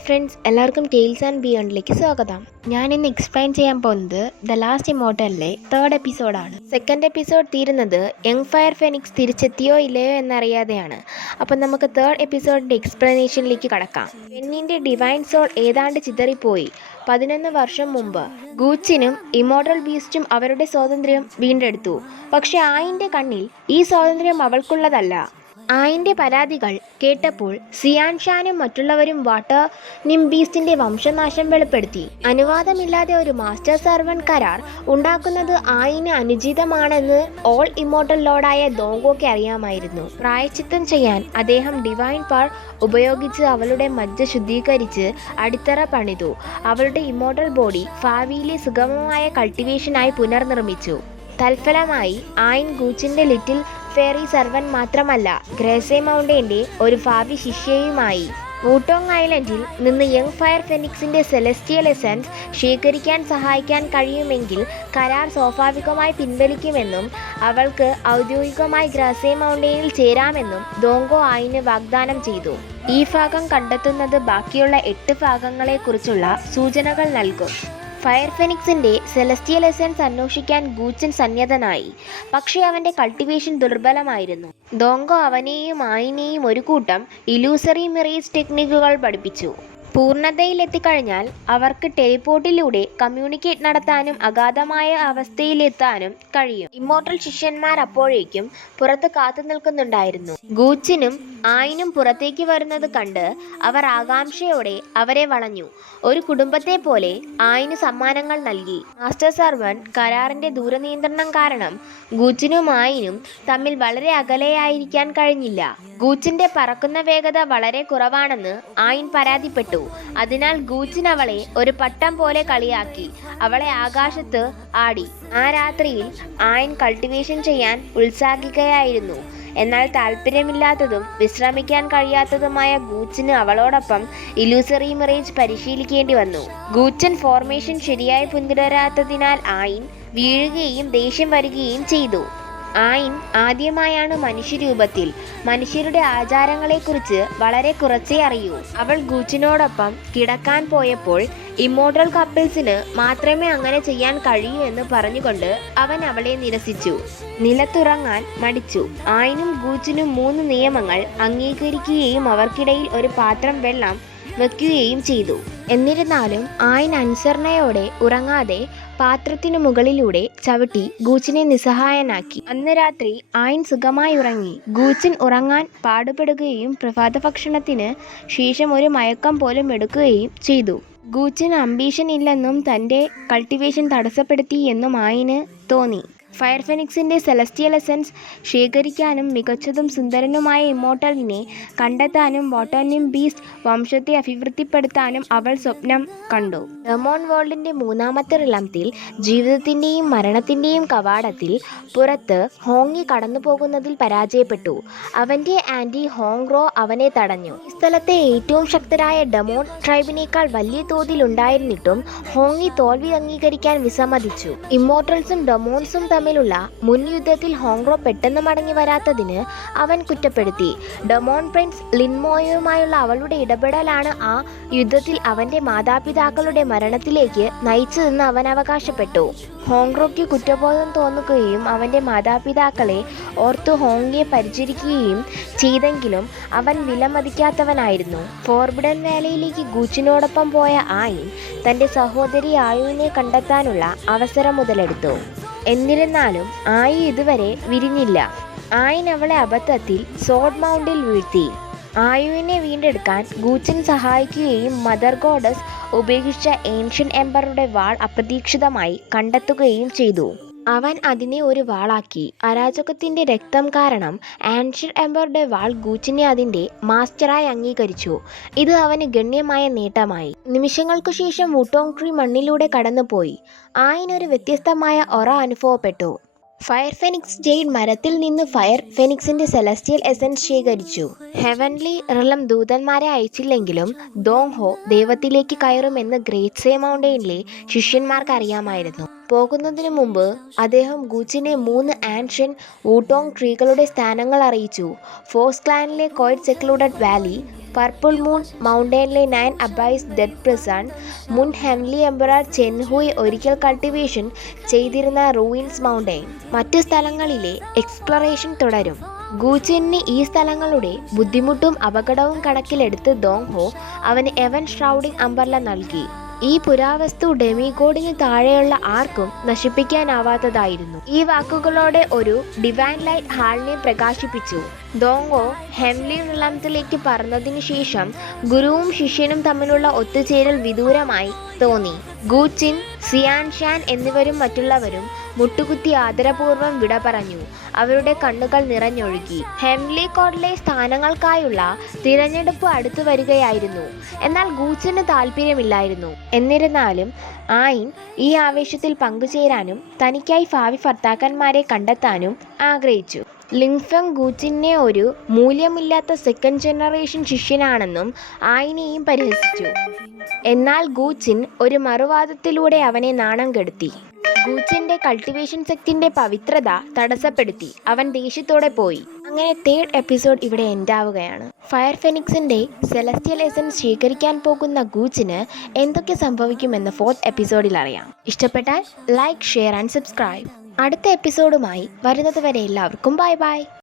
Hi friends, എല്ലാവർക്കും tales and ബിയോണ്ടിലേക്ക് സ്വാഗതം. ഞാൻ ഇന്ന് എക്സ്പ്ലെയിൻ ചെയ്യാൻ പോകുന്നത് ദ ലാസ്റ്റ് ഇമ്മോർട്ടലിലെ 3rd എപ്പിസോഡാണ്. 2nd എപ്പിസോഡ് തീരുന്നത് യങ് ഫയർ ഫെനിക്സ് തിരിച്ചെത്തിയോ ഇല്ലയോ എന്നറിയാതെയാണ്. അപ്പം നമുക്ക് 3rd എപ്പിസോഡിൻ്റെ എക്സ്പ്ലനേഷനിലേക്ക് കടക്കാം. പെന്നിൻ്റെ ഡിവൈൻ സോൾ ഏതാണ്ട് ചിതറിപ്പോയി. 11 വർഷം മുമ്പ് ഗൂച്ചിനും ഇമ്മോർട്ടൽ ബീസ്റ്റും അവരുടെ സ്വാതന്ത്ര്യം വീണ്ടെടുത്തു. പക്ഷെ ആയിൻ്റെ കണ്ണിൽ ഈ സ്വാതന്ത്ര്യം അവൾക്കുള്ളതല്ല. ആയിൻ്റെ പരാതികൾ കേട്ടപ്പോൾ സിയാൻ ഷാനും മറ്റുള്ളവരും വാട്ടർ നിംബീസ്റ്റിൻ്റെ വംശനാശം വെളിപ്പെടുത്തി. അനുവാദമില്ലാതെ ഒരു മാസ്റ്റർ സർവന്റ് കരാർ ഉണ്ടാക്കുന്നത് ആയിന് അനുചിതമാണെന്ന് ഓൾ ഇമ്മോർട്ടൽ ലോർഡായ ദോങ്കോയ്ക്ക് അറിയാമായിരുന്നു. പ്രായശ്ചിത്തം ചെയ്യാൻ അദ്ദേഹം ഡിവൈൻ പവർ ഉപയോഗിച്ച് അവളുടെ മജ്ജ ശുദ്ധീകരിച്ച് അടിത്തറ പണിതു. അവളുടെ ഇമ്മോർട്ടൽ ബോഡി ഭാവിയിലെ സുഗമമായ കൾട്ടിവേഷനായി പുനർനിർമ്മിച്ചു. തൽഫലമായി ആയിൻ ഗൂച്ചിൻ്റെ ലിറ്റിൽ ഫെയറി സർവന്റ് മാത്രമല്ല, ഗ്രേസെ മൗണ്ടൈൻ്റെ ഒരു ഭാവി ശിഷ്യയുമായി. വൂട്ടോങ് ഐലൻഡിൽ നിന്ന് യങ് ഫയർ ഫെനിക്സിൻ്റെ സെലസ്റ്റിയൽ എസൻസ് ശേഖരിക്കാൻ സഹായിക്കാൻ കഴിയുമെങ്കിൽ കരാർ സ്വാഭാവികമായി പിൻവലിക്കുമെന്നും അവൾക്ക് ഔദ്യോഗികമായി ഗ്രേസെ മൗണ്ടൈനിൽ ചേരാമെന്നും ദോങ്കോ ആയിന് വാഗ്ദാനം ചെയ്തു. ഈ ഭാഗം കണ്ടെത്തുന്നത് ബാക്കിയുള്ള 8 ഭാഗങ്ങളെക്കുറിച്ചുള്ള സൂചനകൾ നൽകും. ഫയർ ഫെനിക്സിൻ്റെ സെലസ്റ്റിയൽ എസൻസ് അന്വേഷിക്കാൻ ഗൂച്ചൻ സന്നദ്ധനായി. പക്ഷേ അവൻ്റെ കൾട്ടിവേഷൻ ദുർബലമായിരുന്നു. ദോങ്കോ അവനെയും ആയിനെയും ഒരു കൂട്ടം ഇലൂസറി മിറേജ് ടെക്നിക്കുകൾ പഠിപ്പിച്ചു. പൂർണ്ണതയിലെത്തിക്കഴിഞ്ഞാൽ അവർക്ക് ടെലിപ്പോർട്ടിലൂടെ കമ്മ്യൂണിക്കേറ്റ് നടത്താനും അഗാധമായ അവസ്ഥയിലെത്താനും കഴിയും. ഇമ്മോർട്ടൽ ശിഷ്യന്മാർ അപ്പോഴേക്കും പുറത്ത് കാത്തു നിൽക്കുന്നുണ്ടായിരുന്നു. ഗൂച്ചിനും ആയിനും പുറത്തേക്ക് വരുന്നത് കണ്ട് അവർ ആകാംക്ഷയോടെ അവരെ വളഞ്ഞു. ഒരു കുടുംബത്തെ പോലെ ആയിന് സമ്മാനങ്ങൾ നൽകി. മാസ്റ്റർ സർവന്റ് കരാറിന്റെ ദൂരനിയന്ത്രണം കാരണം ഗൂച്ചിനും ആയിനും തമ്മിൽ വളരെ അകലെയായിരിക്കാൻ കഴിഞ്ഞില്ല. ഗൂച്ചിന്റെ പറക്കുന്ന വേഗത വളരെ കുറവാണെന്ന് ആയിൻ പരാതിപ്പെട്ടു. അതിനാൽ ഗൂച്ചിൻ അവളെ ഒരു പട്ടം പോലെ കളിയാക്കി അവളെ ആകാശത്ത് ആടി. ആ രാത്രിയിൽ ആയിൻ കൾട്ടിവേഷൻ ചെയ്യാൻ ഉത്സാഹിക്കുകയായിരുന്നു. എന്നാൽ താല്പര്യമില്ലാത്തതും വിശ്രമിക്കാൻ കഴിയാത്തതുമായ ഗൂച്ചിന് അവളോടൊപ്പം ഇലൂസറി മിറേജ് പരിശീലിക്കേണ്ടി വന്നു. ഗൂച്ചൻ ഫോർമേഷൻ ശരിയായി പിന്തുടരാത്തതിനാൽ ആയിൻ വീഴുകയും ദേഷ്യം വരികയും ചെയ്തു. ആയിൻ ആദ്യമായാണ് മനുഷ്യരൂപത്തിൽ. മനുഷ്യരുടെ ആചാരങ്ങളെക്കുറിച്ച് വളരെ കുറച്ചേ അറിയൂ. അവൾ ഗൂച്ചിനോടൊപ്പം കിടക്കാൻ പോയപ്പോൾ ഇമ്മോർട്ടൽ കപ്പിൾസിന് മാത്രമേ അങ്ങനെ ചെയ്യാൻ കഴിയൂ എന്ന് പറഞ്ഞുകൊണ്ട് അവൻ അവളെ നിരസിച്ചു. നിലത്തുറങ്ങാൻ മടിച്ചു. ആയിനും ഗൂച്ചിനും 3 നിയമങ്ങൾ അംഗീകരിക്കുകയും അവർക്കിടയിൽ ഒരു പാത്രം വെള്ളം വയ്ക്കുകയും ചെയ്തു. എന്നിരുന്നാലും ആയിൻ അനുസരണയോടെ ഉറങ്ങാതെ പാത്രത്തിനു മുകളിലൂടെ ചവിട്ടി ഗൂച്ചിനെ നിസ്സഹായനാക്കി. അന്ന് രാത്രി ആയിൻ സുഖമായി ഉറങ്ങി. ഗൂച്ചിൻ ഉറങ്ങാൻ പാടുപെടുകയും പ്രഭാത ഭക്ഷണത്തിന് ശേഷം ഒരു മയക്കം പോലും എടുക്കുകയും ചെയ്തു. ഗൂച്ചിന് അംബീഷൻ ഇല്ലെന്നും തൻ്റെ കൾട്ടിവേഷൻ തടസ്സപ്പെടുത്തി എന്നും ആയിന് തോന്നി. ഫയർ ഫെനിക്സിൻ്റെ സെലസ്റ്റിയൽ എസൻസ് ശേഖരിക്കാനും മികച്ചതും സുന്ദരനുമായ ഇമ്മോർട്ടലിനെ കണ്ടെത്താനും വാട്ടർ നിംബീസ്റ്റ് വംശത്തെ അഭിവൃദ്ധിപ്പെടുത്താനും അവൾ സ്വപ്നം കണ്ടു. ഡെമോൺ വേൾഡിൻ്റെ 3ാമത്തെ റിലംത്തിൽ ജീവിതത്തിൻ്റെയും മരണത്തിൻ്റെയും കവാടത്തിൽ പുറത്ത് ഹോങ്ങി കടന്നു പോകുന്നതിൽ പരാജയപ്പെട്ടു. അവൻ്റെ ആൻറ്റി ഹോങ്റോ അവനെ തടഞ്ഞു. ഈ സ്ഥലത്തെ ഏറ്റവും ശക്തരായ ഡെമോൺ ട്രൈബിനേക്കാൾ വലിയ തോതിൽ ഉണ്ടായിരുന്നിട്ടും ഹോങ്ങി തോൽവി അംഗീകരിക്കാൻ വിസമ്മതിച്ചു. ഇമ്മോർട്ടൽസും ഡെമോൺസും തമ്മിലുള്ള മുൻ യുദ്ധത്തിൽ ഹോങ്റോ പെട്ടെന്ന് മടങ്ങി വരാത്തതിന് അവൻ കുറ്റപ്പെടുത്തി. ഡെമോൺ പ്രിൻസ് ലിൻമോയുമായുള്ള അവളുടെ ഇടപെടലാണ് ആ യുദ്ധത്തിൽ അവൻ്റെ മാതാപിതാക്കളുടെ മരണത്തിലേക്ക് നയിച്ചതെന്ന് അവൻ അവകാശപ്പെട്ടു. ഹോങ്റോയ്ക്ക് കുറ്റബോധം തോന്നുകയും അവൻ്റെ മാതാപിതാക്കളെ ഓർത്തു ഹോങ്ങിയെ പരിചരിക്കുകയും ചെയ്തെങ്കിലും അവൻ വിലമതിക്കാത്തവനായിരുന്നു. ഫോർബിഡൻ വാലിയിലേക്ക് ഗൂച്ചിനോടൊപ്പം പോയ ആയിൻ തൻ്റെ സഹോദരി ആയുവിനെ കണ്ടെത്താനുള്ള അവസരം മുതലെടുത്തു. എന്നിരുന്നാലും ആയി ഇതുവരെ വിരിഞ്ഞില്ല. ആയിൻ അവളെ അബദ്ധത്തിൽ സോഡ് മൗണ്ടിൽ വീഴ്ത്തി. ആയുവിനെ വീണ്ടെടുക്കാൻ ഗൂച്ചിൻ സഹായിക്കുകയും മദർ ഗോഡസ് ഉപേക്ഷിച്ച ഏൻഷ്യൻ എംപറുടെ വാൾ അപ്രതീക്ഷിതമായി കണ്ടെത്തുകയും ചെയ്തു. അവൻ അതിനെ ഒരു വാളാക്കി. അരാജകത്തിൻ്റെ രക്തം കാരണം ആൻഷ്യൻ എംപറുടെ വാൾ ഗൂച്ചിനെ അതിൻ്റെ മാസ്റ്ററായി അംഗീകരിച്ചു. ഇത് അവന് ഗണ്യമായ നേട്ടമായി. നിമിഷങ്ങൾക്കു ശേഷം വൂട്ടോങ് ട്രീ മണ്ണിലൂടെ കടന്നുപോയി. ആയിനൊരു വ്യത്യസ്തമായ ഒറ അനുഭവപ്പെട്ടു. ഫയർ ഫെനിക്സ് ജെയ്ഡ് മരത്തിൽ നിന്ന് ഫയർ ഫെനിക്സിൻ്റെ സെലസ്റ്റിയൽ എസൻസ് ശേഖരിച്ചു. ഹെവൻലി റിലം ദൂതന്മാരെ അയച്ചില്ലെങ്കിലും ദോങ്ഹോ ദൈവത്തിലേക്ക് കയറുമെന്ന് ഗ്രേറ്റ്സേ മൗണ്ടൈനിലെ ശിഷ്യന്മാർക്ക് അറിയാമായിരുന്നു. പോകുന്നതിനു മുമ്പ് അദ്ദേഹം ഗൂച്ചിനെ 3 ആൻഷ്യൻ വൂട്ടോങ് ട്രീകളുടെ സ്ഥാനങ്ങൾ അറിയിച്ചു. ഫോഴ്സ് ക്ലാനിലെ കോയിഡ് സെക്ലൂഡഡ് വാലി, പർപ്പിൾ മൂൺ മൗണ്ടനിലെ 9 അബൈസ് ഡെഡ് പ്രിസൺ, മുൻ ഹെൻലി എംപറർ ചെൻഹുയ് ഒരിക്കൽ കൾട്ടിവേഷൻ ചെയ്തിരുന്ന റൂയിൻസ് മൗണ്ടൻ. മറ്റു സ്ഥലങ്ങളിലെ എക്സ്പ്ലോറേഷൻ തുടരും. ഗൂച്ചിന് ഈ സ്ഥലങ്ങളുടെ ബുദ്ധിമുട്ടും അപകടവും കണക്കിലെടുത്ത് ദോങ് ഹോ അവന് എവൻ ഷ്രൗഡിംഗ് അംബർല നൽകി. ഈ പുരാവസ്തു ഡെമിഗോഡിന് താഴെയുള്ള ആർക്കും നശിപ്പിക്കാനാവാത്തതായിരുന്നു. ഈ വാക്കുകളോടെ ഒരു ഡിവൈൻ ലൈറ്റ് ഹാളിനെ പ്രകാശിപ്പിച്ചു. ദോങ് ഹോ ഹെംലി റിലംത്തിലേക്ക് പറന്നതിനു ശേഷം ഗുരുവും ശിഷ്യനും തമ്മിലുള്ള ഒത്തുചേരൽ വിദൂരമായി തോന്നി. ഗൂച്ചിൻ, സിയാൻ ഷാൻ എന്നിവരും മറ്റുള്ളവരും മുട്ടുകുത്തി ആദരപൂർവ്വം വിട പറഞ്ഞു. അവരുടെ കണ്ണുകൾ നിറഞ്ഞൊഴുകി. ഹെംലി കോർട്ടിലെ സ്ഥാനങ്ങൾക്കായുള്ള തിരഞ്ഞെടുപ്പ് അടുത്തു വരികയായിരുന്നു. എന്നാൽ ഗൂച്ചിന് താല്പര്യമില്ലായിരുന്നു. എന്നിരുന്നാലും ആയിൻ ഈ ആവേശത്തിൽ പങ്കുചേരാനും തനിക്കായി ഭാവി ഭർത്താക്കന്മാരെ കണ്ടെത്താനും ആഗ്രഹിച്ചു. ലിങ്ഫെങ് ഗൂച്ചിനെ ഒരു മൂല്യമില്ലാത്ത സെക്കൻഡ് ജനറേഷൻ ശിഷ്യനാണെന്നും ആയിനെയും പരിഹസിച്ചു. എന്നാൽ ഗൂച്ചിൻ ഒരു മറുവാദത്തിലൂടെ അവനെ നാണം കെടുത്തി. ഗൂച്ചിന്റെ കൾട്ടിവേഷൻ സെക്റ്റിന്റെ പവിത്രത തടസ്സപ്പെടുത്തി. അവൻ ദേഷ്യത്തോടെ പോയി. അങ്ങനെ 3rd എപ്പിസോഡ് ഇവിടെ എൻഡാവുകയാണ്. ഫയർ ഫെനിക്സിന്റെ സെലസ്റ്റിയൽ എസൻസ് ശേഖരിക്കാൻ പോകുന്ന ഗൂച്ചിന് എന്തൊക്കെ സംഭവിക്കുമെന്ന് 4th എപ്പിസോഡിൽ അറിയാം. ഇഷ്ടപ്പെട്ടാൽ ലൈക്ക്, ഷെയർ ആൻഡ് സബ്സ്ക്രൈബ്. അടുത്ത എപ്പിസോഡുമായി വരുന്നത് വരെ എല്ലാവർക്കും ബൈ ബൈ.